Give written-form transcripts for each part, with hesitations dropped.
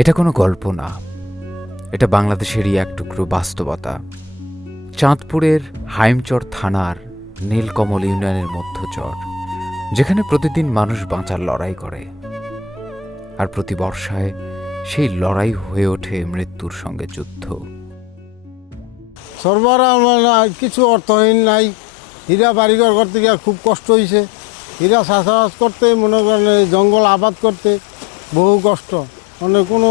এটা কোনো গল্প না, এটা বাংলাদেশেরই এক টুকরো বাস্তবতা। চাঁদপুরের হাইমচর থানার নীলকমল ইউনিয়নের মধ্যচর, যেখানে প্রতিদিন মানুষ বাঁচার লড়াই করে, আর প্রতি বর্ষায় সেই লড়াই হয়ে ওঠে মৃত্যুর সঙ্গে যুদ্ধ। সরবরাহ কিছু অর্থহীন নাই। হীরা বাড়িঘর করতে গিয়ে খুব কষ্ট হয়েছে। হীরা চাষাবাস করতে মনে করেন জঙ্গল আবাদ করতে বহু কষ্ট, মানে কোনো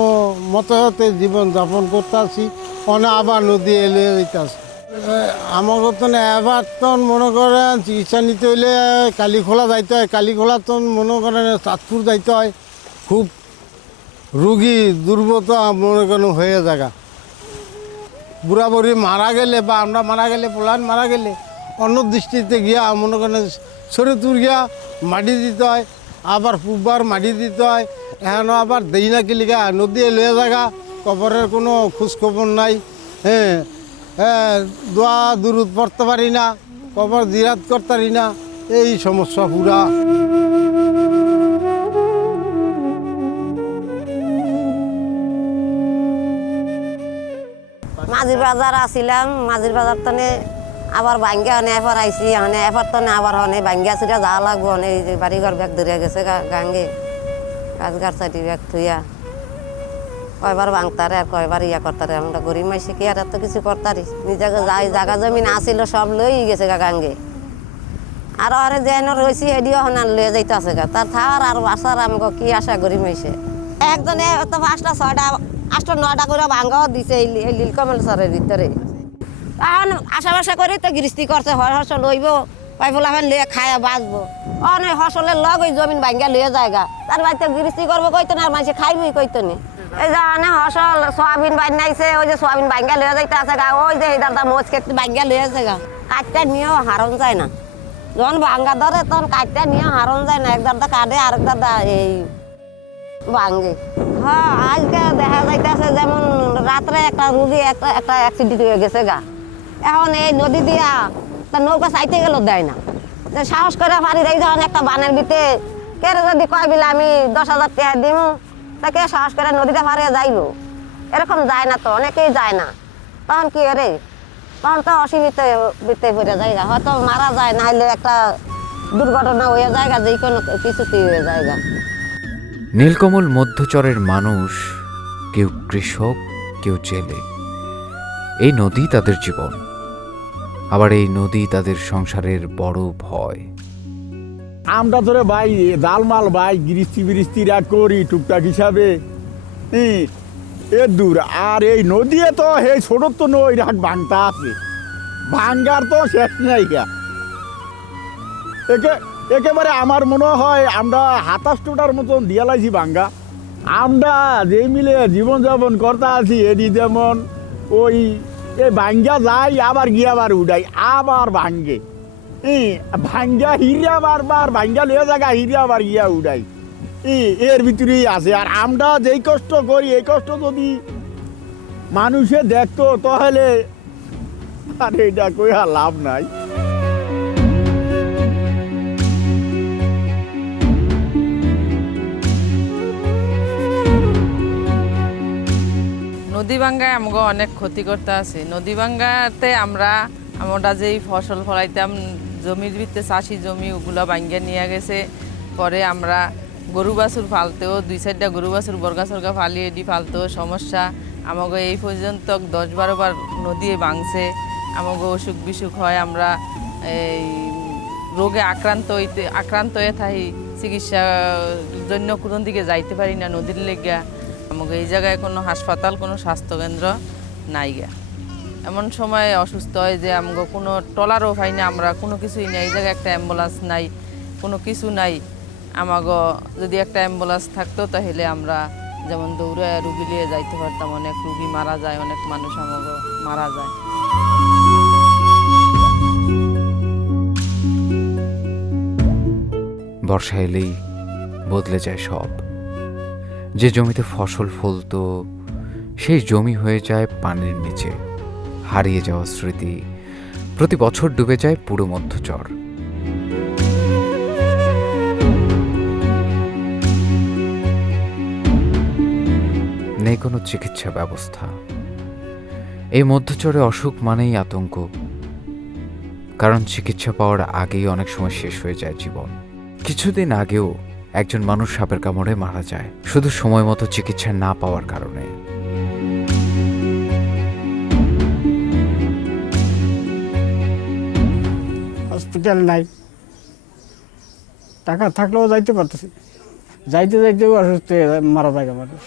মতে হতে জীবনযাপন করতে আসি, অনেক আবার নদী এলে যেতে আসি। আমার তো এবার তো মনে করেন চিকিৎসা নিতে হইলে কালীখোলা যাইতে হয়, কালীখোলা তো মনে করেন চাঁদপুর যাইতে হয়। খুব রুগী দুর্বত মনে করেন হয়ে জায়গা। বুড়া বুড়ি মারা গেলে বা আমরা মারা গেলে পোলান মারা গেলে অন্য দৃষ্টিতে গিয়া মনে করেন শরীরতুর গিয়া মাটি দিতে হয়, আবার পুববার মাটি দিতে হয়। এখনও আবার দেই না কিলিকা নদী লয়ে জায়গা, কবরের কোনো খোঁজখবর নাই। হ্যাঁ, দোয়া দূরত পড়তে পারি না, কবর জিরাত করতে পারি না, এই সমস্যা পুরা। মাঝির বাজার আসিলাম, মাঝির বাজার তনে আবার ভাঙ্গা হনে এফার আইসি, হনে এফার তনে আবার হনে ভাঙ্গা সিটা যা লাগবো হনে বাড়িঘর ব্যাগ ধরিয়া গেছে গাঙ্গে গাছগার সাইডি ব্যাগ থুইয়া কয়বার ভাঙতারে আর কয়বার ইয়া করতারে। আমরা গরিব মাইসে কি আর এত কিছু করতারি, নিজেকে যাই জায়গা জমিন আসিল সব লই গেছে গাঙ্গে। আর আরে যেন রয়েছি এডিও হনান লয়ে যাইতে আছে গা, তার থার আর বাসার আমাকে কি আশা গরিব মাইসে। একজনে তো 5টা 6টা 8টা 9টা করে ভাঙ্গাও দিছে এই নীলকমল সরের ভিতরে। এখন আশা করে তো গৃষ্টি করছে, ফসল লইব পাই ফলাফেন লিয়ে খায়া বাঁচবো। অনেক ফসলের লগ ওই জমিন ভাঙ্গা লইয়া জায়গা, তার বাড়িতে গৃষ্টি করবো কইতো না, আর মানুষে খাইবই কইতো নি। এই যে অনেক ফসল সোয়াবিন বানাইছে, ওই যে সোয়াবিন ভাঙ্গা লইয়া যাইতে আছে গা, ওই যে দাদা মোজ খেতে ভাঙ্গা লইয়া আছে গা, কাটটা নিয়েও হারন যায় না। যখন ভাঙ্গা ধরে তখন কাটটা নিয়ে হারন যায় না, এক দাদা কাটে আরেক দাদা এই ভাঙ্গে। হ্যাঁ, আজকে দেখা যাইতেছে যেমন রাত্রে একটা রুগী একটা অ্যাক্সিডেন্ট হয়ে গেছে গা। এখন এই নদী দিয়া তার নৌকা চাইতে গেল দেয় না, যে সাহস করে পারি এই যখন একটা বানের ভিতরে কেড়ে যদি কয় বিলে আমি 10,000 টাকা দিব, তাকে সাহস করে নদীটা পারিয়ে যাইব। এরকম যায় না তো, অনেকেই যায় না। তখন কি রে, তখন তো অসীমিত বৃত্তে পড়ে জায়গা, হয়তো মারা যায়, না হলে একটা দুর্ঘটনা হয়ে জায়গা, যে কোনো কিছুতেই হয়ে জায়গা। নীলকমল মধ্যচরের মানুষ, কেউ কৃষক, কেউ জেলে। এই নদী তাদের জীবন, আবার এই নদী তাদের সংসারের বড় ভয়। আমরা ধরে ভাই ডালমাল ভাই গৃষ্টিরা করি টুকটাক হিসাবে এ দূর। আর এই নদী তো এই ছোট তো নই রাট ভাঙতা আছে, ভাঙ্গার তো শেষ নাই গা। একেবারে আমার মনে হয় আমরা 27টার মতন দিয়া লাইছি ভাঙ্গা। আমরা যেই মিলে জীবনযাপন করতে আছি এটি যেমন ওই এই ভাঙ্গা যাই আবার গিয়ে আবার উঠাই আবার ভাঙ্গে, ভাঙ্গা হিরিয়া বারবার ভাঙ্গা লিয়ে জায়গা হিরিয়া আবার গিয়া উঠাই, এর ভিতরেই আছে। আর আমরা যেই কষ্ট করি এই কষ্ট যদি মানুষে দেখতো তাহলে আর এটা কইয়া লাভ নাই। নদী ভাঙ্গায় আমাকে অনেক ক্ষতি করতে আছে। নদী ভাঙ্গাতে আমরা যেই ফসল ফলাইতাম জমির ভিতরে চাষি জমি, ওগুলো ভাঙ্গা নিয়ে গেছে। পরে আমরা গরু বাছুর ফালতেও 2-4টা গরু বাছুর বর্গা সর্গা ফালিয়ে এটি ফালতেও সমস্যা। আমাকে এই পর্যন্ত 10-12 বার নদী ভাঙছে। আমাকে অসুখ বিসুখ হয়, আমরা এই রোগে আক্রান্ত হয়ে থাকি, চিকিৎসার জন্য কোনো দিকে যাইতে পারি না নদীর লেগা। আমাকে এই জায়গায় কোনো হাসপাতাল, কোনো স্বাস্থ্যকেন্দ্র নাই গা। এমন সময় অসুস্থ হয় যে আমাকে কোনো ট্রলারও পাই না, আমরা কোনো কিছুই নাই। এই জায়গায় একটা অ্যাম্বুলেন্স নাই, কোনো কিছু নাই। আমাকে যদি একটা অ্যাম্বুলেন্স থাকতো তাহলে আমরা যেমন দৌড়ে রুগী নিয়ে যাইতে পারতাম। অনেক রুগী মারা যায়, অনেক মানুষ আমাকে মারা যায়। বর্ষা এলেই বদলে যায় সব। যে জমিতে ফসল ফলতো সেই জমি হয়ে যায় পানির নিচে, হারিয়ে যাওয়া স্মৃতি। প্রতি বছর ডুবে যায় পুরো মধ্যচর। নেই কোনো চিকিৎসা ব্যবস্থা। এই মধ্যচরে অসুখ মানেই আতঙ্ক, কারণ চিকিৎসা পাওয়ার আগেই অনেক সময় শেষ হয়ে যায় জীবন। কিছুদিন আগেও একজন মানুষ সাপের কামড়ে মারা যায়, শুধু সময় মতো চিকিৎসা না পাওয়ার কারণে। হসপিটাল নাই, টাকা থাকলেও যাইতে পারতেছি, যাইতে যাইতেও অসুস্থ হয়ে মারা যায় মানুষ।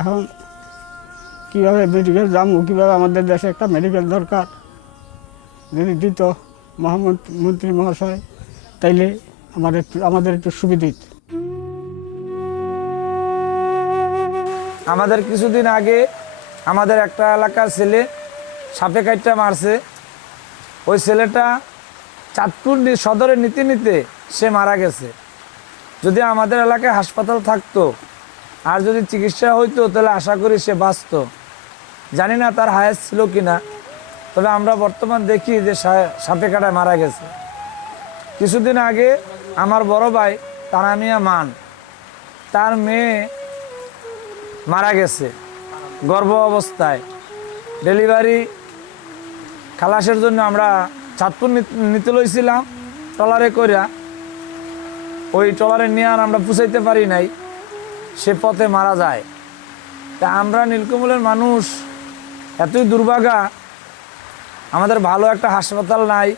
এখন কীভাবে মেডিকেল যাবো, কীভাবে আমাদের দেশে একটা মেডিকেল দরকার, যদি দিত মন্ত্রী মহাশয় তাইলে আমাদের একটু সুবিধা হতো। আমাদের কিছুদিন আগে আমাদের একটা এলাকার ছেলে সাপে কাইটটা মারছে। ওই ছেলেটা চাঁদপুর সদরে নিতে নিতে সে মারা গেছে। যদি আমাদের এলাকায় হাসপাতাল থাকতো আর যদি চিকিৎসা হইতো তাহলে আশা করি সে বাঁচত। জানি না তার হায়াত ছিল কি না, তবে আমরা বর্তমান দেখি যে সাপে কাটায় মারা গেছে। কিছুদিন আগে আমার বড় ভাই তানামিয়া মান, তার মেয়ে মারা গেছে গর্ভ অবস্থায়। ডেলিভারি খালাসের জন্য আমরা চাঁদপুর নিতে লইছিলাম ট্রলারে কইরা, ওই ট্রলারে নিয়ে আর আমরা পুষাইতে পারি নাই, সে পথে মারা যায়। তা আমরা নীলকমলের মানুষ এতই দুর্ভাগা, আমাদের ভালো একটা হাসপাতাল নাই,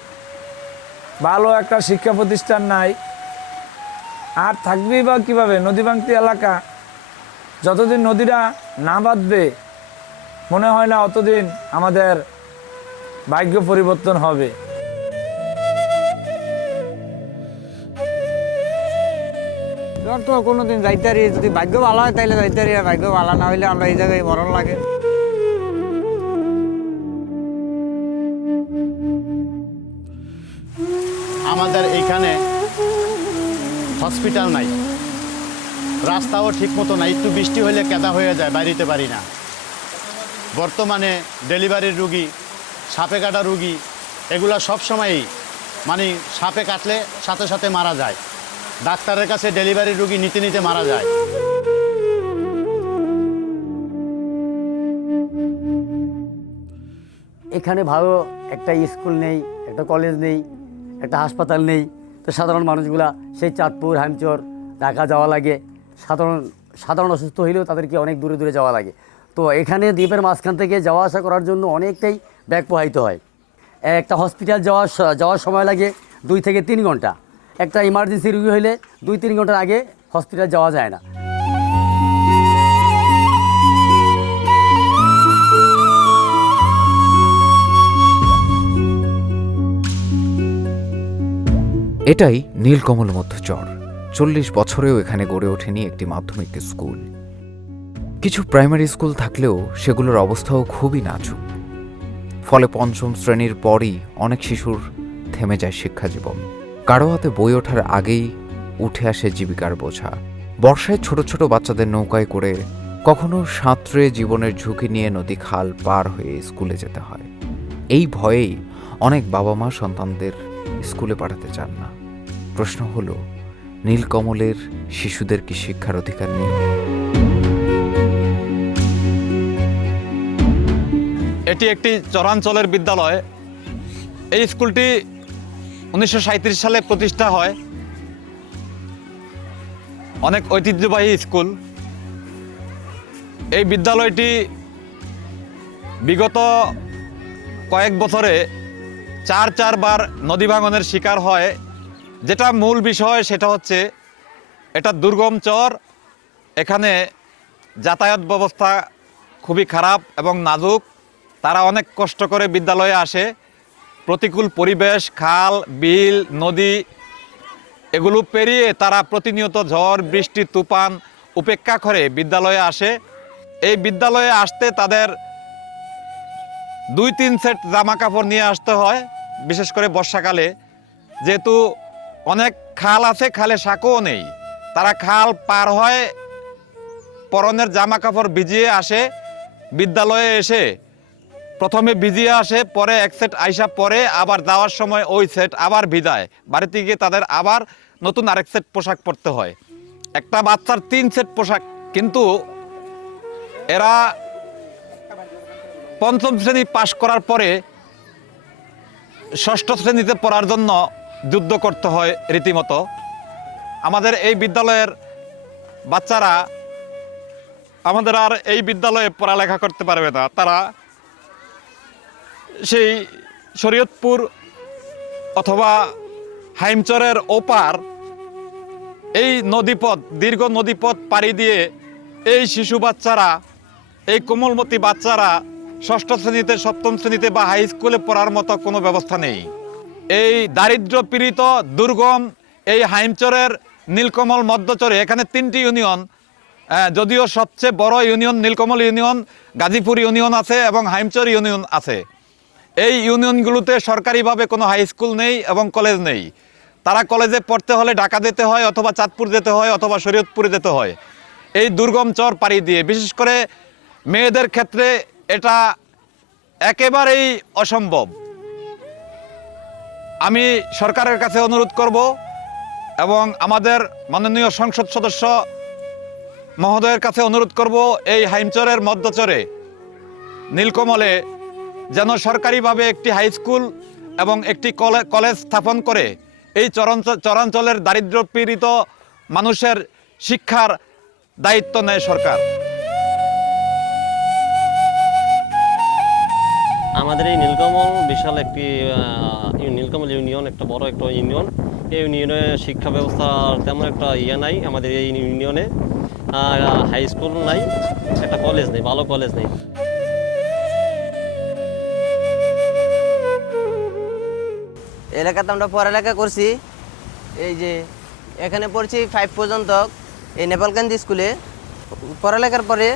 ভালো একটা শিক্ষা প্রতিষ্ঠান নাই, আর থাকবেই বা কীভাবে? নদীবাঙ্কি এলাকা, যতদিন নদীটা না বাঁধবে মনে হয় না অতদিন আমাদের ভাগ্য পরিবর্তন হবে। তো কোনোদিন যাইতে পারি, যদি ভাগ্য ভালো হয় তাইলে যাইতে পারি, আর ভাগ্য ভালো না হইলে আমরা এই জায়গায় মরণ লাগে। আমাদের এইখানে হসপিটাল নাই, রাস্তাও ঠিক মতো নাই, একটু বৃষ্টি হলে কেদা হয়ে যায়, বাইরেতে পারি না। বর্তমানে ডেলিভারির রুগী, সাপে কাটা রুগী, এগুলা সবসময়ই মানে সাপে কাটলে সাথে সাথে মারা যায়। ডাক্তারের কাছে ডেলিভারির রুগী নিতে নিতে মারা যায়। এখানে ভালো একটা স্কুল নেই, একটা কলেজ নেই, একটা হাসপাতাল নেই। তো সাধারণ মানুষগুলা সেই চাঁদপুর, হাইমচর, ঢাকা যাওয়া লাগে। সাধারণ অসুস্থ হইলেও তাদেরকে অনেক দূরে দূরে যাওয়া লাগে। তো এখানে দ্বীপের মাঝখান থেকে যাওয়া আসা করার জন্য অনেকটাই ব্যাগ প্রবাহিত হয়। একটা হসপিটাল যাওয়ার সময় লাগে 2 থেকে 3 ঘন্টা। একটা ইমার্জেন্সি রুগী হইলে 2-3 ঘন্টার আগে হসপিটাল যাওয়া যায় না। এটাই নীলকমল মধ্যচর। 40 বছরেও এখানে গড়ে ওঠেনি একটি মাধ্যমিক স্কুল। কিছু প্রাইমারি স্কুল থাকলেও সেগুলোর অবস্থাও খুবই নাজুক। ফলে 5ম শ্রেণীর পরই অনেক শিশুর থেমে যায় শিক্ষা জীবন। কারো হাতে বই ওঠার আগেই উঠে আসে জীবিকার বোঝা। বর্ষায় ছোট ছোট বাচ্চাদের নৌকায় করে, কখনো সাঁতরে জীবনের ঝুঁকি নিয়ে নদী খাল পার হয়ে স্কুলে যেতে হয়। এই ভয়েই অনেক বাবা মা সন্তানদের স্কুলে পাঠাতে চান না। প্রশ্ন হলো, নীলকমলের শিশুদের কি শিক্ষার অধিকার নেই? এটি একটি চরাঞ্চলের বিদ্যালয়। এই স্কুলটি 1937 সালে প্রতিষ্ঠা হয়। অনেক ঐতিহ্যবাহী স্কুল। এই বিদ্যালয়টি বিগত কয়েক বছরে 4 বার নদী ভাঙনের শিকার হয়। যেটা মূল বিষয় সেটা হচ্ছে এটা দুর্গম চর, এখানে যাতায়াত ব্যবস্থা খুবই খারাপ এবং নাজুক। তারা অনেক কষ্ট করে বিদ্যালয়ে আসে। প্রতিকূল পরিবেশ, খাল, বিল, নদী এগুলো পেরিয়ে তারা প্রতিনিয়ত ঝড়, বৃষ্টি, তুফান উপেক্ষা করে বিদ্যালয়ে আসে। এই বিদ্যালয়ে আসতে তাদের 2-3 সেট জামা কাপড় নিয়ে আসতে হয়, বিশেষ করে বর্ষাকালে। যেহেতু অনেক খাল আছে, খালে সাঁকোও নেই, তারা খাল পার হয়, পরনের জামা কাপড় ভিজিয়ে আসে। বিদ্যালয়ে এসে প্রথমে ভিজিয়ে আসে, পরে 1 সেট আইসা পরে আবার যাওয়ার সময় ওই সেট আবার ভিজায়। বাড়িতে গিয়ে তাদের আবার নতুন আরেক সেট পোশাক পরতে হয়। একটা বাচ্চার 3 সেট পোশাক। কিন্তু এরা পঞ্চম শ্রেণী পাশ করার পরে ষষ্ঠ শ্রেণীতে পড়ার জন্য যুদ্ধ করতে হয় রীতিমতো। আমাদের এই বিদ্যালয়ের বাচ্চারা আমাদের আর এই বিদ্যালয়ে পড়ালেখা করতে পারবে না, তারা সেই শরীয়তপুর অথবা হাইমচরের ওপার এই নদীপথ, দীর্ঘ নদীপথ পাড়ি দিয়ে এই শিশু বাচ্চারা, এই কোমলমতি বাচ্চারা ষষ্ঠ শ্রেণীতে, সপ্তম শ্রেণীতে বা হাই স্কুলে পড়ার মতো কোনো ব্যবস্থা নেই। এই দারিদ্র পীড়িত দুর্গম এই হাইমচরের নীলকমল মধ্যচরে, এখানে 3টি ইউনিয়ন, যদিও সবচেয়ে বড় union Nilkamal union, Gazipur union আছে এবং হাইমচর ইউনিয়ন আছে। এই ইউনিয়নগুলোতে সরকারিভাবে কোনো হাই স্কুল নেই এবং কলেজ নেই। তারা কলেজে পড়তে হলে ঢাকা যেতে হয়, অথবা চাঁদপুর যেতে হয়, অথবা শরীয়তপুরে যেতে হয়। এই দুর্গম চর পাড়ি দিয়ে, বিশেষ করে মেয়েদের ক্ষেত্রে এটা একেবারেই অসম্ভব। আমি সরকারের কাছে অনুরোধ করব এবং আমাদের মাননীয় সংসদ সদস্য মহোদয়ের কাছে অনুরোধ করব, এই হাইমচরের মধ্যচরে নীলকমলে যেন সরকারিভাবে একটি হাই স্কুল এবং একটি কলেজ স্থাপন করে এই চরাঞ্চলের দারিদ্র পীড়িত মানুষের শিক্ষার দায়িত্ব নেয় সরকার। আমাদের এই নীলকমল বিশাল একটি নীলকমল ইউনিয়ন, একটা বড় একটা ইউনিয়ন। এই ইউনিয়নে শিক্ষা ব্যবস্থার তেমন একটা নাই। আমাদের এই ইউনিয়নে হাই স্কুল নাই, একটা কলেজ নেই, ভালো কলেজ নেই। এলাকাতে আমরা পড়ালেখা করছি, এই যে এখানে পড়ছি 5 পর্যন্ত এই নেপালগঞ্জ স্কুলে। পড়ালেখার পরে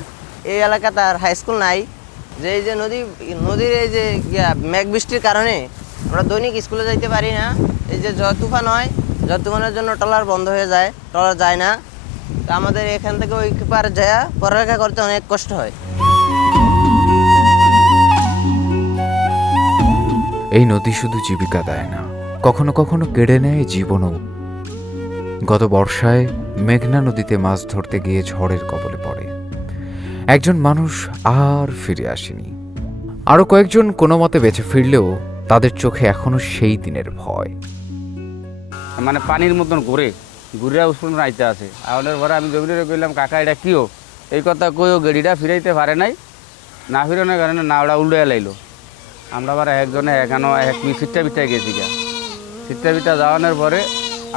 এই এলাকাতে আর হাই স্কুল নাই। যে এই যে নদীর এই যে মেঘ বৃষ্টির কারণে আমরা দৈনিক স্কুলে যাইতে পারি না। এই যে ঝড় তুফান হয়, ঝড় তুফানের জন্য ট্রলার বন্ধ হয়ে যায়, ট্রলার যায় না। তো আমাদের এখান থেকে ওই পার যায় পড়ালেখা করতে অনেক কষ্ট হয়। এই নদী শুধু জীবিকা দেয় না, কখনো কখনো কেড়ে নেয় জীবনও। গত বর্ষায় মেঘনা নদীতে মাছ ধরতে গিয়ে ঝড়ের কবলে পড়ে একজন মানুষ, আর ফিরে আসেনি। আরও কয়েকজন কোনো মতে বেঁচে ফিরলেও তাদের চোখে এখনো সেই দিনের ভয়। মানে পানির মতন ঘুরে উৎপন্ন আইতে আছে। আমাদের ঘরে আমি জমিরে কইলাম, কাকা এটা কিও? এই কথা কইও গেড়িটা ফিরাইতে পারে নাই, না ফিরানোর কারণে নাওড়া উল্টে লাইলো। আমরা আবার একজনে এখানে এক সিটটা বিটায় গেছি গা। সিটটা বিটা যাওয়ানোর পরে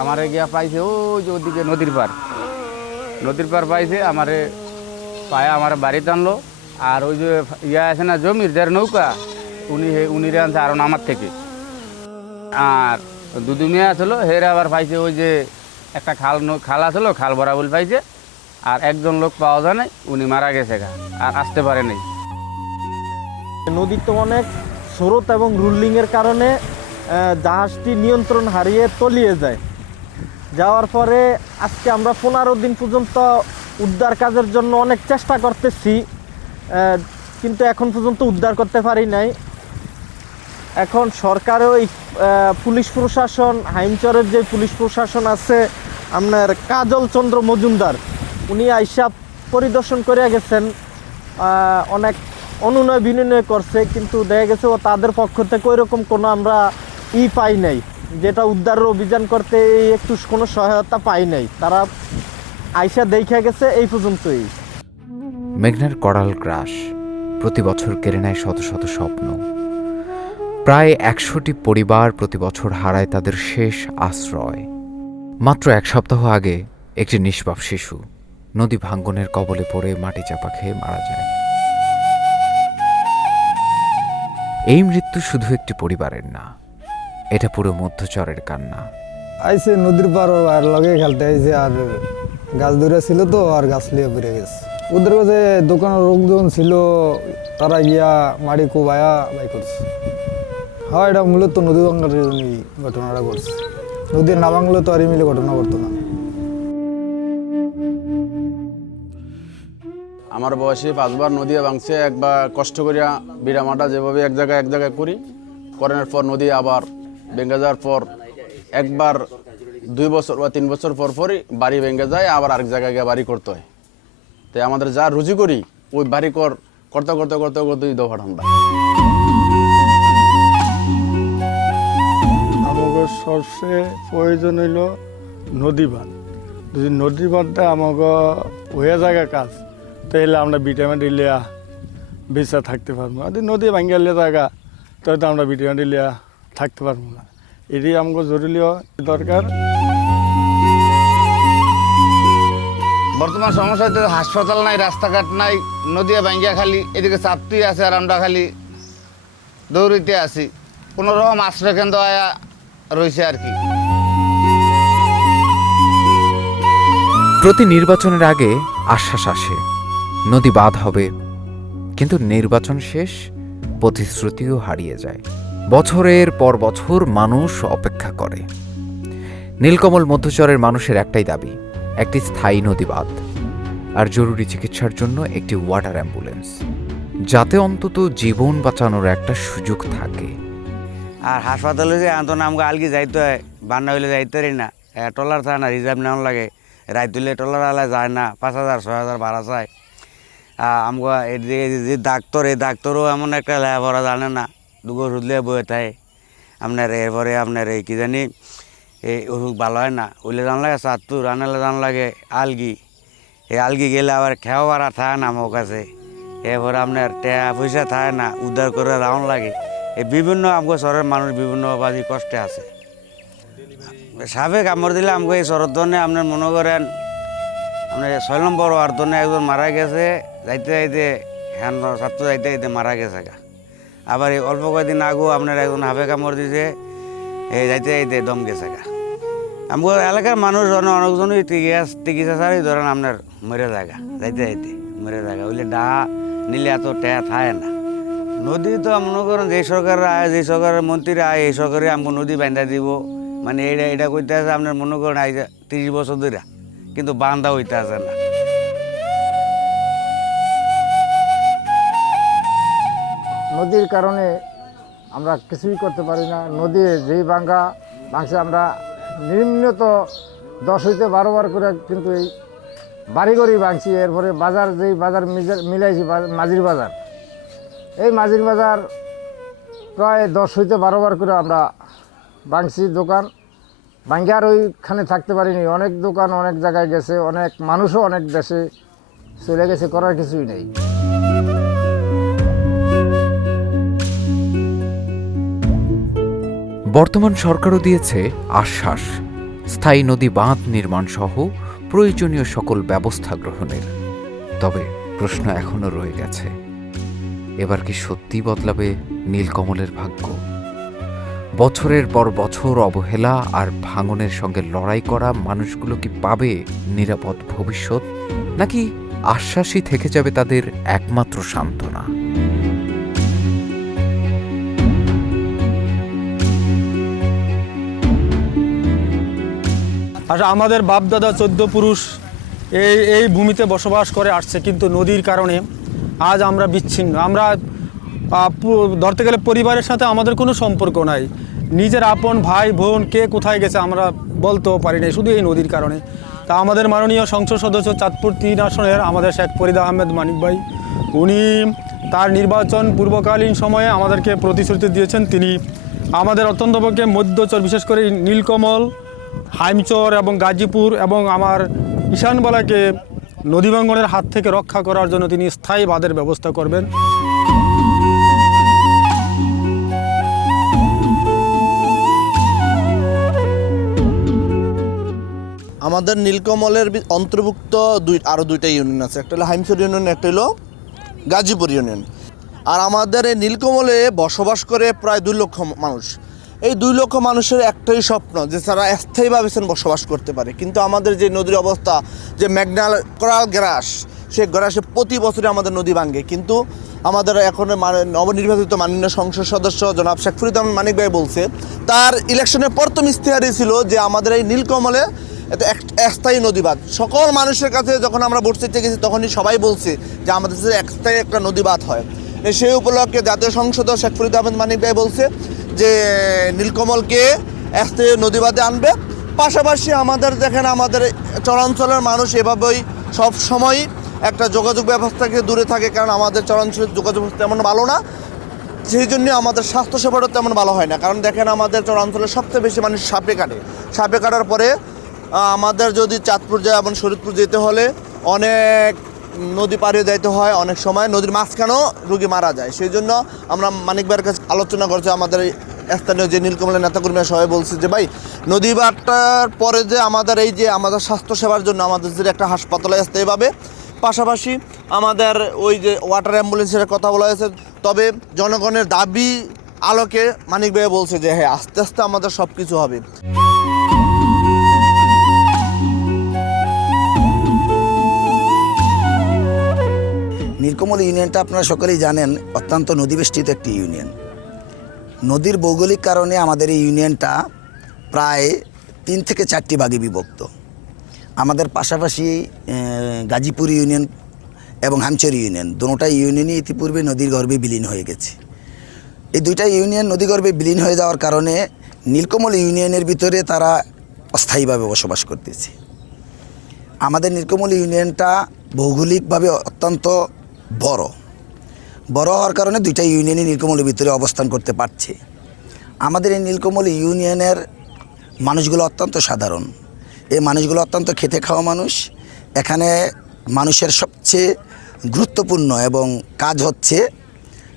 আমারে গিয়া পাইছে ওই যে ওদিকে নদীর পার পাইছে। আমারে পায়ে আমার বাড়িতে আনলো। আর ওই যে আছে না জমির যার নৌকা, উনিরে আনছে আরো আমার থেকে। আর দুদু মেয়ে আসলো, হেরে আবার পাইছে ওই যে একটা খাল আসলো, খাল বরাবর পাইছে। আর একজন লোক পাওয়া যায় নাই, উনি মারা গেছে গা, আর আসতে পারে নাই। নদীর তো অনেক স্রোত এবং রুলিংয়ের কারণে জাহাজটি নিয়ন্ত্রণ হারিয়ে তলিয়ে যায়। যাওয়ার পরে আজকে আমরা 15 দিন পর্যন্ত উদ্ধার কাজের জন্য অনেক চেষ্টা করতেছি, কিন্তু এখন পর্যন্ত উদ্ধার করতে পারি নাই। এখন সরকারও এই পুলিশ প্রশাসন, হাইমচরের যে পুলিশ প্রশাসন আছে আপনার কাজল চন্দ্র মজুমদার, উনি আইসা পরিদর্শন করে গেছেন, অনেক অনুনয় বিনয় করছে, কিন্তু দেখা গেছে ও তাদের পক্ষ থেকে ওইরকম কোনো আমরা পাই নাই, যেটা উদ্ধারের অভিযান করতে একটু কোনো সহায়তা পাই নাই। তারা আইসা দেখা গেছে এই পর্যন্তই। মেঘনার করাল গ্রাস প্রতি বছর কেড়ে নেয় শত শত স্বপ্ন। প্রায় 100টি পরিবার প্রতি বছর হারায় তাদের শেষ আশ্রয়। মাত্র 1 সপ্তাহ আগে একটি নিষ্পাপ শিশু নদী ভাঙ্গনের কবলে পড়ে মাটি চাপা খেয়ে মারা যায়। এই মৃত্যু শুধু একটি পরিবারের না, এটা পুরো মধ্যচরের কান্না। আইসে নদীর পার আর লগে খেলতে আইসে, আর গাছ ধরে ছিল তো, আর গাছ লিয়ে বেড়ে গেছে। ওদের কাছে দোকানের লোকজন ছিল, তারা গিয়া মাটি কোবায়া বাই করছে। হ্যাঁ, এটা মূলত নদী ভাঙার জন্যই ঘটনাটা ঘটছে। নদীর না ভাঙলে তো আর মিলে ঘটনা ঘটতো না। আমার বয়সে 5 বার নদী ভাঙছে। একবার কষ্ট করিয়া বিড়ামাটা যেভাবে এক জায়গায় করানোর পর নদী আবার ভেঙে যাওয়ার পর একবার 2 বছর বা 3 বছর পরই বাড়ি ভেঙে যায়, আবার আরেক জায়গায় গিয়ে বাড়ি করতে হয়। তাই আমাদের যা রুজি করি ওই বাড়ি করতে করতে করতে করতে দফা ঠান্ডা। আমাকে সবচেয়ে প্রয়োজন হইল নদী বাঁধ। যদি নদী বাঁধটা আমাকে হয়ে জায়গা কাজ, তাহলে আমরা ভিটামিন লিয়া বেঁচে থাকতে পারবো। যদি নদী ভাঙ্গিলে জায়গা, তাহলে আমরা ভিটামিন লিয়া থাকতে পারবো না। এটি আমাকে জরুরি দরকার। বর্তমান সমস্যা হচ্ছে হাসপাতাল নাই, রাস্তাঘাট নাই, নদী ভাঙ্গিয়া খালি এদিকে চাপতেই আছে, আর আমরা খালি দৌড়িতে আছি। কোনো রকম আশ্রয় কেন্দ্র আয়া রয়েছে আর কি। প্রতি নির্বাচনের আগে আশ্বাস আসে নদী বাঁধ হবে, কিন্তু নির্বাচন শেষ, প্রতিশ্রুতিও হারিয়ে যায়। বছরের পর বছর মানুষ অপেক্ষা করে। নীলকমল মধ্যচরের মানুষের একটাই দাবি, একটি স্থায়ী নদী বাঁধ আর জরুরি চিকিৎসার জন্য একটি ওয়াটার অ্যাম্বুলেন্স, যাতে অন্তত জীবন বাঁচানোর একটা সুযোগ থাকে। আর হাসপাতালে যে আন্তন আমাকে আলগি যাইতে হয়, বান্না হইলে যাইতে পারি না, ট্রলার থাকে না, রিজার্ভ নেওয়া লাগে, রাত হইলে ট্রলার আলা যায় না, 5,000 6,000 ভাড়া চায়। আমাকে এদিকে যে ডাক্তার, এই ডাক্তারও এমন একটা লেখাপড়া জানে না, দুগো ওষুধ লিয়ে বয়ে থাকে। আপনার এরপরে আপনার এই কী জানি এই অসুখ ভালো হয় না, ওইলে জান লাগে চাঁদপুর, আনালে জান লাগে আলগি। এই আলগি গেলে আবার খেয়াও বাড়া থাকে না আমার কাছে, এরপরে আপনার টাকা পয়সা থাকে না, উদ্ধার করে রাউন্ড লাগে। এই বিভিন্ন আমাকে শহরের মানুষ বিভিন্ন বাজি কষ্টে আছে। সাপে কামড় দিলে আমাকে এই শরৎ ধরনে আপনার মনে করেন আপনার 6 নম্বর ওয়ার্ড ধরনে একজন মারা গেছে, যাইতে যাইতে হ্যান ছাত্র যাইতে যাইতে মারা গেছে গা। আবার এই অল্প কয়েকদিন আগেও আপনার একজন হাফে কামড় দিছে, এই যাইতে যাইতে দম গেছে গা। আমাকে এলাকার মানুষ অনেকজনই চিকিৎসা ছাড়াই ধরেন আপনার মরে জায়গা, যাইতে যাইতে মরে জায়গা ওইলে ডাহা নিলে এত টেয়া থাকে না। নদী তো মনে করেন যে সরকারের আয়, যে সরকারের মন্ত্রীরা আয়, এই সরকারে আমাকে নদী বান্ধা দিব, মানে এটা কইতে আছে আপনার মনে করেন আই 30 বছর ধরে, কিন্তু বান্ধা হইতে আছে না। নদীর কারণে আমরা কিছুই করতে পারি না। নদী যেই ভাঙছে আমরা নিম্নত 10 হইতে 12 বার করে কিন্তু এই বাড়িঘরই ভাঙছি। এরপরে বাজার যেই বাজার মিলাইছি মাঝির বাজার, এই মাঝির বাজার প্রায় 10 হইতে 12 বার করে আমরা ভাঙছি দোকান। ভাঙে আর ওইখানে থাকতে পারিনি, অনেক দোকান অনেক জায়গায় গেছে, অনেক মানুষও অনেক দেশে চলে গেছে, করার কিছুই নেই। বর্তমান সরকারও দিয়েছে আশ্বাস স্থায়ী নদী বাঁধ নির্মাণ সহ প্রয়োজনীয় সকল ব্যবস্থা গ্রহণের। তবে প্রশ্ন এখনো রয়ে গেছে, এবার কি সত্যি বদলাবে নীলকমলের ভাগ্য? বছরের পর বছর অবহেলা আর ভাঙনের সঙ্গে লড়াই করা মানুষগুলো কি পাবে নিরাপদ ভবিষ্যৎ, নাকি আশ্বাসই থেকে যাবে তাদের একমাত্র সান্ত্বনা? আচ্ছা, আমাদের বাপদাদা 14 পুরুষ এই ভূমিতে বসবাস করে আসছে, কিন্তু নদীর কারণে আজ আমরা বিচ্ছিন্ন। আমরা ধরতে গেলে পরিবারের সাথে আমাদের কোনো সম্পর্ক নাই, নিজের আপন ভাই বোন কে কোথায় গেছে আমরা বলতেও পারি না, শুধু এই নদীর কারণে। তা আমাদের মাননীয় সংসদ সদস্য চাঁদপুর 3 আসনের আমাদের শেখ ফরিদ আহমেদ মানিক ভাই, উনি তার নির্বাচন পূর্বকালীন সময়ে আমাদেরকে প্রতিশ্রুতি দিয়েছেন। তিনি আমাদের অত্যন্ত পক্ষে মধ্যচর, বিশেষ করে নীলকমল, হাইমচর এবং গাজীপুর এবং আমার ঈশানবালাকে নদী ভাঙনের হাত থেকে রক্ষা করার জন্য তিনি স্থায়ী বাঁধের ব্যবস্থা করবেন। আমাদের নীলকমলের অন্তর্ভুক্ত আরও 2টা ইউনিয়ন আছে, একটা হলো হাইমচর ইউনিয়ন, একটা হলো গাজীপুর ইউনিয়ন। আর আমাদের এই নীলকমলে বসবাস করে প্রায় 2 লক্ষ মানুষ। এই 2 লক্ষ মানুষের একটাই স্বপ্ন যে তারা স্থায়ীভাবে বসবাস করতে পারে। কিন্তু আমাদের যে নদীর অবস্থা, যে ম্যাগনাল কোরাল গ্রাস, সেই গ্রাসে প্রতি বছরে আমাদের নদী ভাঙে। কিন্তু আমাদের এখন নবনির্বাচিত মাননীয় সংসদ সদস্য জনাব শেখ ফরিদ আহমেদ মানিক ভাই বলছে, তার ইলেকশনের প্রথম ইশতেহারই ছিল যে আমাদের এই নীলকমলে এটা স্থায়ী নদীবাঁধ। সকল মানুষের কাছে যখন আমরা ভোট চাইতে গেছি তখনই সবাই বলছে যে আমাদের কাছে স্থায়ী একটা নদীবাঁধ হয়। সেই উপলক্ষে জাতীয় সংসদ শেখ ফরিদ আহমেদ মানিক ভাই বলছে যে নীলকমলকে স্থায়ী নদীবাঁধে আনবে। পাশাপাশি আমাদের দেখেন আমাদের চরাঞ্চলের মানুষ এভাবেই সব সময় একটা যোগাযোগ ব্যবস্থা থেকে দূরে থাকে, কারণ আমাদের চরাঞ্চলের যোগাযোগ ব্যবস্থা তেমন ভালো না। সেই জন্য আমাদের স্বাস্থ্যসেবাটাও তেমন ভালো হয় না। কারণ দেখেন আমাদের চরাঞ্চলে সবচেয়ে বেশি মানুষ সাপে কাটে। সাপে কাটার পরে আমাদের যদি চাঁদপুর যায় এবং শরীয়তপুর যেতে হলে অনেক নদী পাড়িয়ে যাইতে হয়, অনেক সময় নদীর মাঝখানেও রুগী মারা যায়। সেই জন্য আমরা মানিক ভাইয়ের কাছে আলোচনা করছি, আমাদের স্থানীয় যে নীলকমলের নেতাকর্মীরা সবাই বলছে যে ভাই, নদী বাঁধটার পরে যে আমাদের এই যে আমাদের স্বাস্থ্যসেবার জন্য আমাদের যে একটা হাসপাতালে আসতে এভাবে, পাশাপাশি আমাদের ওই যে ওয়াটার অ্যাম্বুলেন্সের কথা বলা হয়েছে। তবে জনগণের দাবি আলোকে মানিক ভাই বলছে যে হ্যাঁ, আস্তে আস্তে আমাদের সব কিছু হবে। নীলকমল ইউনিয়নটা আপনারা সকলেই জানেন অত্যন্ত নদীবেষ্টিত একটি ইউনিয়ন। নদীর ভৌগোলিক কারণে আমাদের এই ইউনিয়নটা প্রায় 3 থেকে 4টি ভাগে বিভক্ত। আমাদের পাশাপাশি গাজীপুর ইউনিয়ন এবং হামচর ইউনিয়ন, দুটোটা ইউনিয়নই ইতিপূর্বে নদীর গর্ভে বিলীন হয়ে গেছে। এই দুইটা ইউনিয়ন নদীগর্ভে বিলীন হয়ে যাওয়ার কারণে নীলকমল ইউনিয়নের ভিতরে তারা অস্থায়ীভাবে বসবাস করতেছে। আমাদের নীলকমল ইউনিয়নটা ভৌগোলিকভাবে অত্যন্ত বড় হওয়ার কারণে দুইটা ইউনিয়নই নীলকমলের ভিতরে অবস্থান করতে পারছে। আমাদের এই নীলকমল ইউনিয়নের মানুষগুলো অত্যন্ত সাধারণ। এই মানুষগুলো অত্যন্ত খেটে খাওয়া মানুষ। এখানে মানুষের সবচেয়ে গুরুত্বপূর্ণ এবং কাজ হচ্ছে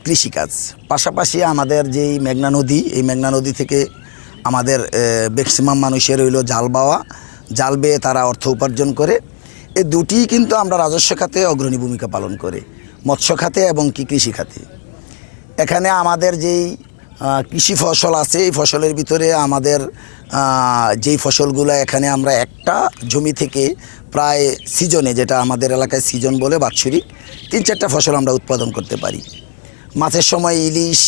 কৃষিকাজ। পাশাপাশি আমাদের যেই মেঘনা নদী, এই মেঘনা নদী থেকে আমাদের ম্যাক্সিমাম মানুষের হইল জাল বেয়ে তারা অর্থ উপার্জন করে। এই দুটিই কিন্তু আমরা রাজস্ব খাতে অগ্রণী ভূমিকা পালন করে, মৎস্য খাতে এবং কৃষি খাতে। এখানে আমাদের যেই কৃষি ফসল আছে, এই ফসলের ভিতরে আমাদের যেই ফসলগুলো এখানে আমরা একটা জমি থেকে প্রায় সিজনে, যেটা আমাদের এলাকায় সিজন বলে, বাৎসরিক 3-4টা ফসল আমরা উৎপাদন করতে পারি। মাছের সময় ইলিশ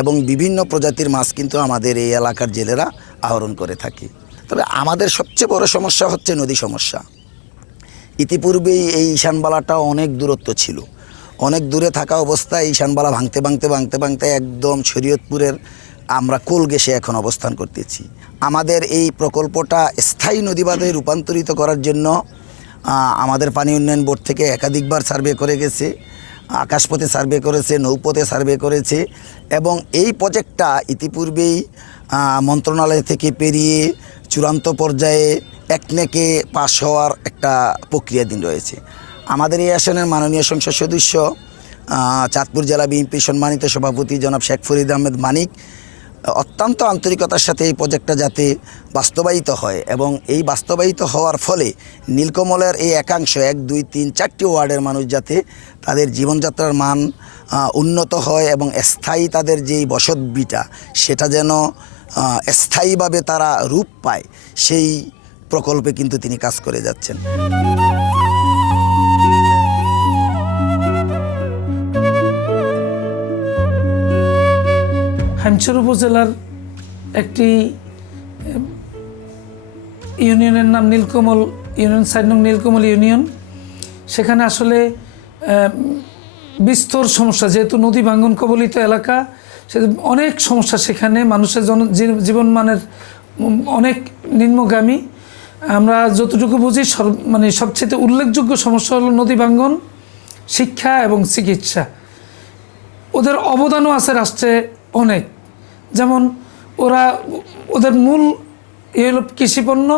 এবং বিভিন্ন প্রজাতির মাছ কিন্তু আমাদের এই এলাকার জেলেরা আহরণ করে থাকে। তবে আমাদের সবচেয়ে বড় সমস্যা হচ্ছে নদী সমস্যা। ইতিপূর্বেই এই ঈশানবালাটা অনেক দূরত্ব ছিল। অনেক দূরে থাকা অবস্থায় ঈশানবালা ভাঙতে একদম শরীয়তপুরের আমরা কোল গেসে এখন অবস্থান করতেছি। আমাদের এই প্রকল্পটা স্থায়ী নদীবাঁধে রূপান্তরিত করার জন্য আমাদের পানি উন্নয়ন বোর্ড থেকে একাধিকবার সার্ভে করে গেছে, আকাশপথে সার্ভে করেছে, নৌপথে সার্ভে করেছে, এবং এই প্রজেক্টটা ইতিপূর্বেই মন্ত্রণালয় থেকে পেরিয়ে চূড়ান্ত পর্যায়ে একনেকে পাশ হওয়ার একটা প্রক্রিয়াধীন রয়েছে। আমাদের এই আসনের মাননীয় সংসদ সদস্য, চাঁদপুর জেলা বিএনপি সম্মানিত সভাপতি জনাব শেখ ফরিদ আহমেদ মানিক অত্যন্ত আন্তরিকতার সাথে এই প্রজেক্টটা যাতে বাস্তবায়িত হয়, এবং এই বাস্তবায়িত হওয়ার ফলে নীলকমলের এই একাংশ 1, 2, 3, 4টি ওয়ার্ডের মানুষ যাতে তাদের জীবনযাত্রার মান উন্নত হয় এবং স্থায়ী তাদের যেই বসতভিটা সেটা যেন স্থায়ীভাবে তারা রূপ পায়, সেই প্রকল্পে কিন্তু তিনি কাজ করে যাচ্ছেন। হামচর উপজেলার একটি ইউনিয়নের নাম নীলকমল ইউনিয়ন, 4 নং নীলকমল ইউনিয়ন। সেখানে আসলে বিস্তর সমস্যা, যেহেতু নদী ভাঙ্গন কবলিত এলাকা, সে অনেক সমস্যা। সেখানে মানুষের জীবনমানের অনেক নিম্নগামী। আমরা যতটুকু বুঝি সবচেয়ে উল্লেখযোগ্য সমস্যা হলো নদী ভাঙ্গন, শিক্ষা এবং চিকিৎসা। ওদের অবদানও আছে রাষ্ট্রে অনেক। যেমন ওদের মূল হলো কৃষিপণ্য।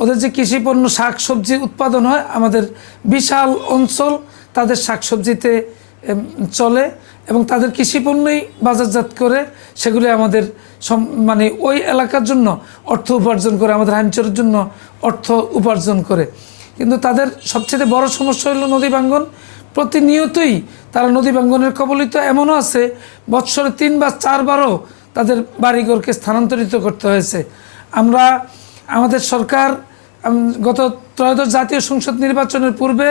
ওদের যে কৃষিপণ্য, শাক সবজি উৎপাদন হয়, আমাদের বিশাল অঞ্চল তাদের শাকসবজিতে চলে, এবং তাদের কৃষিপণ্যই বাজারজাত করে সেগুলি আমাদের ওই এলাকার জন্য অর্থ উপার্জন করে, আমাদের হামচরের জন্য অর্থ উপার্জন করে। কিন্তু তাদের সবচেয়ে বড় সমস্যা হলো নদী ভাঙ্গন। প্রতিনিয়তই তারা নদী ভাঙ্গনের কবলিত। এমনও আছে বৎসরে 3 বা 4 বারও তাদের বাড়িঘরকে স্থানান্তরিত করতে হয়েছে। আমাদের সরকার গত ত্রয়োদশ জাতীয় সংসদ নির্বাচনের পূর্বে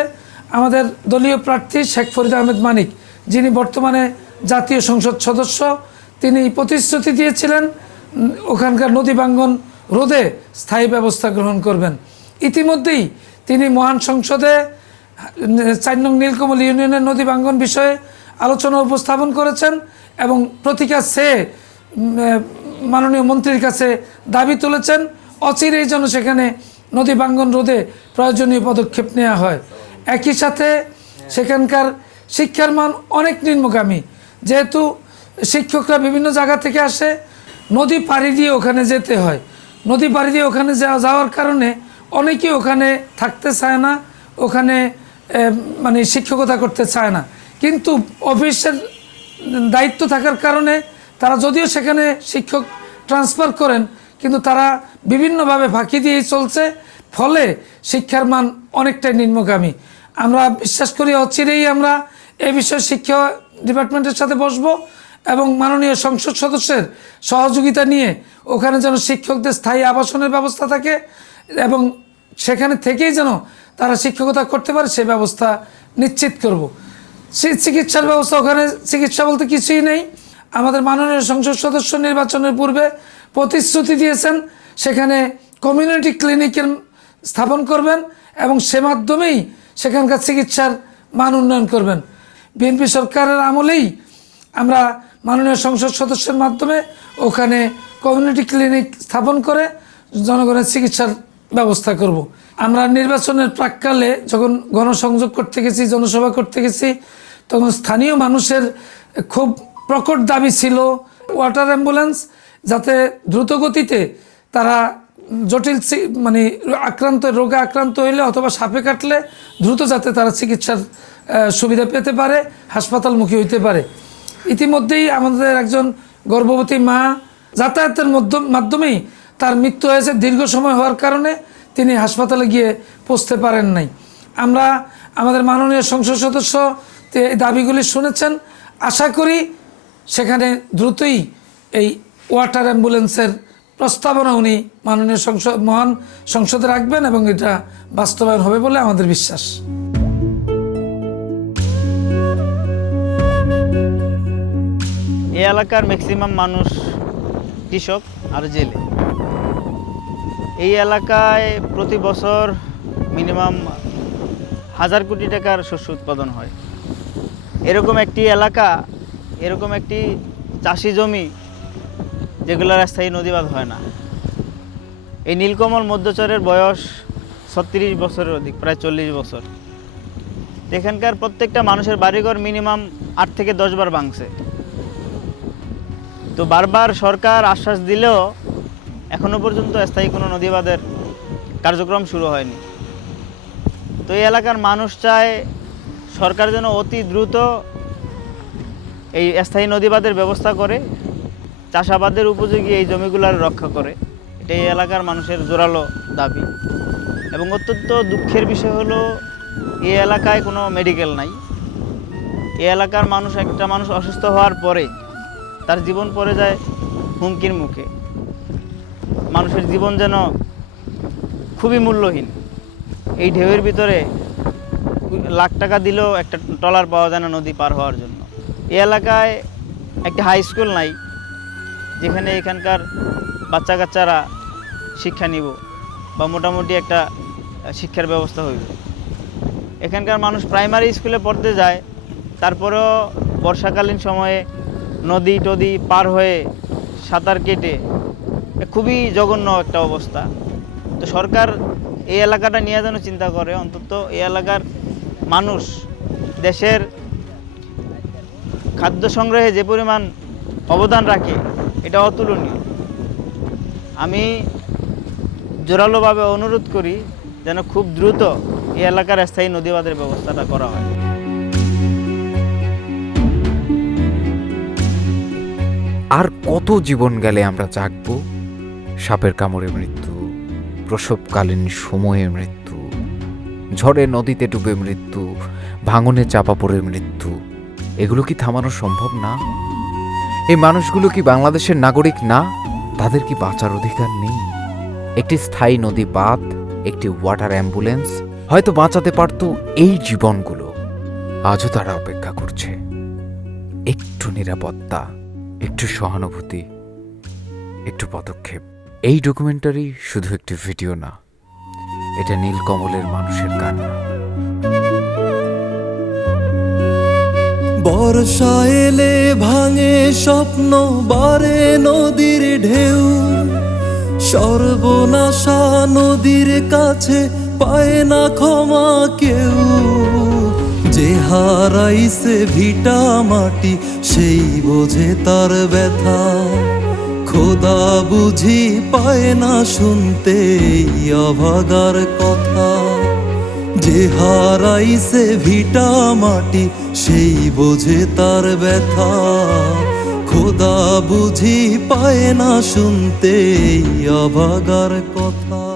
আমাদের দলীয় প্রার্থী শেখ ফরিদ আহমেদ মানিক, যিনি বর্তমানে জাতীয় সংসদ সদস্য, তিনি প্রতিশ্রুতি দিয়েছিলেন ওখানকার নদী ভাঙ্গন রোধে স্থায়ী ব্যবস্থা গ্রহণ করবেন। ইতিমধ্যেই তিনি মহান সংসদে 4 নং নীলকমল ইউনিয়নের নদী ভাঙ্গন বিষয়ে আলোচনা উপস্থাপন করেছেন, এবং প্রতিকার চেয়ে মাননীয় মন্ত্রীর কাছে দাবি তুলেছেন অচিরেই যেন সেখানে নদী ভাঙ্গন রোধে প্রয়োজনীয় পদক্ষেপ নেওয়া হয়। একই সাথে সেখানকার শিক্ষার মান অনেক নিম্নগামী। যেহেতু শিক্ষকরা বিভিন্ন জায়গা থেকে আসে, নদী পাড়ি দিয়ে ওখানে যেতে হয়। নদী পাড়ি দিয়ে ওখানে যাওয়ার কারণে অনেকেই ওখানে থাকতে চায় না, ওখানে মানে শিক্ষকতা করতে চায় না। কিন্তু অফিসের দায়িত্ব থাকার কারণে তারা যদিও সেখানে শিক্ষক ট্রান্সফার করেন, কিন্তু তারা বিভিন্নভাবে ফাঁকি দিয়েই চলছে, ফলে শিক্ষার মান অনেকটাই নিম্নগামী। আমরা বিশ্বাস করি অচিরেই আমরা এ বিষয়ে শিক্ষা ডিপার্টমেন্টের সাথে বসবো এবং মাননীয় সংসদ সদস্যের সহযোগিতা নিয়ে ওখানে যেন শিক্ষকদের স্থায়ী আবাসনের ব্যবস্থা থাকে এবং সেখানে থেকেই যেন তারা শিক্ষকতা করতে পারে সে ব্যবস্থা নিশ্চিত করব। সেই চিকিৎসার ব্যবস্থা, ওখানে চিকিৎসা বলতে কিছুই নেই। আমাদের মাননীয় সংসদ সদস্য নির্বাচনের পূর্বে প্রতিশ্রুতি দিয়েছেন সেখানে কমিউনিটি ক্লিনিকের স্থাপন করবেন এবং সে মাধ্যমেই সেখানকার চিকিৎসার মান উন্নয়ন করবেন। বিএনপি সরকারের আমলেই আমরা মাননীয় সংসদ সদস্যের মাধ্যমে ওখানে কমিউনিটি ক্লিনিক স্থাপন করে জনগণের চিকিৎসার ব্যবস্থা করব। আমরা নির্বাচনের প্রাক্কালে যখন গণসংযোগ করতে গেছি, জনসভা করতে গেছি, তখন স্থানীয় মানুষের খুব প্রকট দাবি ছিল ওয়াটার অ্যাম্বুলেন্স, যাতে দ্রুত গতিতে তারা জটিল মানে রোগে আক্রান্ত হইলে অথবা সাপে কাটলে দ্রুত যাতে তারা চিকিৎসার সুবিধা পেতে পারে, হাসপাতালমুখী হইতে পারে। ইতিমধ্যেই আমাদের একজন গর্ভবতী মা যাতায়াতের মাধ্যমেই তার মৃত্যু হয়েছে। দীর্ঘ সময় হওয়ার কারণে তিনি হাসপাতালে গিয়ে পৌঁছতে পারেন নাই। আমরা আমাদের মাননীয় সংসদ সদস্য এই দাবিগুলি শুনেছেন। আশা করি সেখানে দ্রুতই এই ওয়াটার অ্যাম্বুলেন্সের প্রস্তাবনা উনি মাননীয় মহান সংসদে রাখবেন এবং এটা বাস্তবায়ন হবে বলে আমাদের বিশ্বাস। এই এলাকার ম্যাক্সিমাম মানুষ কৃষক আর জেলে। এই এলাকায় প্রতি বছর মিনিমাম 1000 কোটি টাকার শস্য উৎপাদন হয়। এরকম একটি এলাকা, এরকম একটি চাষি জমি যেগুলোর স্থায়ী নদীবাঁধ হয় না। এই নীলকমল মধ্যচরের বয়স 36 বছরের অধিক, প্রায় 40 বছর। এখানকার প্রত্যেকটা মানুষের বাড়িঘর মিনিমাম 8 থেকে 10 বার ভাঙছে। তো বারবার সরকার আশ্বাস দিলেও এখনো পর্যন্ত স্থায়ী কোনো নদীবাঁধের কার্যক্রম শুরু হয়নি। তো এই এলাকার মানুষ চায় সরকার যেন অতি দ্রুত এই স্থায়ী নদীবাঁধের ব্যবস্থা করে চাষাবাদের উপযোগী এই জমিগুলার রক্ষা করে। এটা এই এলাকার মানুষের জোরালো দাবি। এবং অত্যন্ত দুঃখের বিষয় হলো এই এলাকায় কোনো মেডিকেল নাই। এই এলাকার একটা মানুষ অসুস্থ হওয়ার পরে তার জীবন পড়ে যায় হুমকির মুখে। মানুষের জীবন যেন খুবই মূল্যহীন। এই ঢেউয়ের ভিতরে লাখ টাকা দিলেও একটা ট্রলার পাওয়া যায় না নদী পার হওয়ার জন্য। এই এলাকায় একটা হাই স্কুল নাই যেখানে এখানকার বাচ্চা কাচ্চারা শিক্ষা নিব বা মোটামুটি একটা শিক্ষার ব্যবস্থা হইব। এখানকার মানুষ প্রাইমারি স্কুলে পড়তে যায়, তারপরেও বর্ষাকালীন সময়ে নদী টদি পার হয়ে সাঁতার কেটে খুবই জঘন্য একটা অবস্থা। তো সরকার এই এলাকাটা নিয়ে যেন চিন্তা করে, অন্তত এই এলাকার মানুষ দেশের খাদ্য সংগ্রহে যে পরিমাণ অবদান রাখে এটা অতুলনীয়। আমি জোরালোভাবে অনুরোধ করি যেন খুব দ্রুত এই এলাকার স্থায়ী নদীবাঁধের ব্যবস্থাটা করা হয়। আর কত জীবন গেলে আমরা জাগব? সাপের কামড়ে মৃত্যু, প্রসবকালীন সময়ে মৃত্যু, ঝড়ে নদীতে ডুবে মৃত্যু, ভাঙনে চাপা পড়ে মৃত্যু, এগুলো কি থামানো সম্ভব না? এই মানুষগুলো কি বাংলাদেশের নাগরিক না? তাদের কি বাঁচার অধিকার নেই? একটি স্থায়ী নদী বাঁধ, একটি ওয়াটার অ্যাম্বুলেন্স হয়তো বাঁচাতে পারত এই জীবনগুলো। আজও তারা অপেক্ষা করছে। একটু নিরাপত্তা, একটু সহানুভূতি, একটু পদক্ষেপ। এই ডকুমেন্টারি শুধু একটি ভিডিও না, এটা নীলকমলের মানুষের কান্না। বর্ষা এলে ভাঙে স্বপ্ন, বারে নদীর ঢেউ, যে হারাইছে ভিটা মাটি সেই বোঝে তার ব্যথা, খোদা বুঝি পায় না শুনতে এই অভাগার কথা। যে হারাইছে ভিটা মাটি সেই বোঝে তার ব্যথা, খোদা বুঝি পায় না শুনতে এই অভাগার কথা।